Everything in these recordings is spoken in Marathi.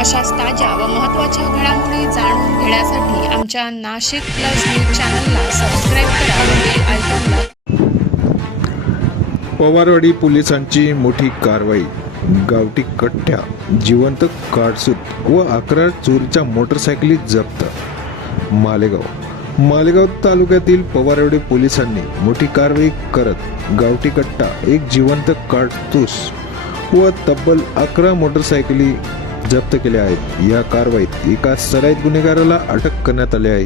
अशाच ताज्या व महत्त्वाच्या घडामोडी जाणून घेण्यासाठी आमच्या नाशिक प्लस न्यूज चॅनलला सबस्क्राईब करा आयकॉनला पवारवाडी पोलिसांची मोठी कारवाई. गावठी कट्ट्या जिवंत काडसूत व अकरा चोरीच्या मोटरसायकली जप्त. मालेगाव. मालेगाव तालुक्यातील पवारवाडी पोलिसांनी मोठी कारवाई करत गावठी कट्टा एक जिवंत काडतूस व तब्बल अकरा मोटरसायकली जप्त केल्या आहेत या कारवाईत एका सराईत गुन्हेगाराला अटक करण्यात आली आहे.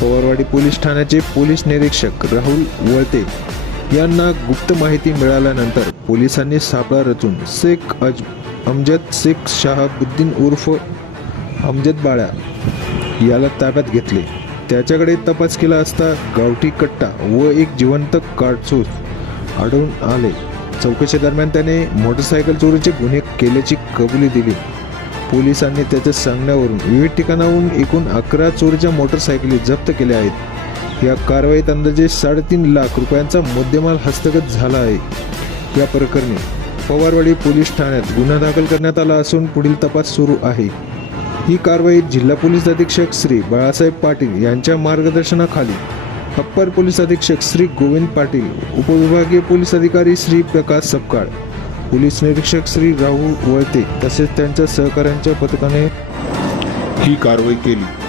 पवारवाडी पोलीस ठाण्याचे पोलीस निरीक्षक राहुल वळते यांना गुप्त माहिती मिळाल्यानंतर पोलिसांनी सापळा रचून शेख अज अमजद शेख शहाबुद्दीन उर्फ अमजद बाळ्या याला ताब्यात घेतले. त्याच्याकडे तपास केला असता गावठी कट्टा व एक जिवंत काडसूस आढळून आले. चौकशी दरम्यान त्याने मोटरसायकल चोरीचे गुन्हे केल्याची कबुली दिली. पोलिसांनी त्याच्या सांगण्यावरून विविध ठिकाणाहून एकूण अकरा चोरीच्या मोटरसायकली जप्त केल्या आहेत. या कारवाईत अंदाजे साडेतीन लाख रुपयांचा मुद्देमाल हस्तगत झाला आहे. या प्रकरणी पवारवाडी पोलीस ठाण्यात गुन्हा दाखल करण्यात आला असून पुढील तपास सुरू आहे. ही कारवाई जिल्हा पोलीस अधीक्षक श्री बाळासाहेब पाटील यांच्या मार्गदर्शनाखाली अप्पर पोलीस अधीक्षक श्री गोविंद पाटील उपविभागीय पोलीस अधिकारी श्री प्रकाश सपकाळ पोलीस निरीक्षक श्री राहुल वळते तसेच त्यांच्या सहकाऱ्यांच्या पथकाने ही कारवाई केली.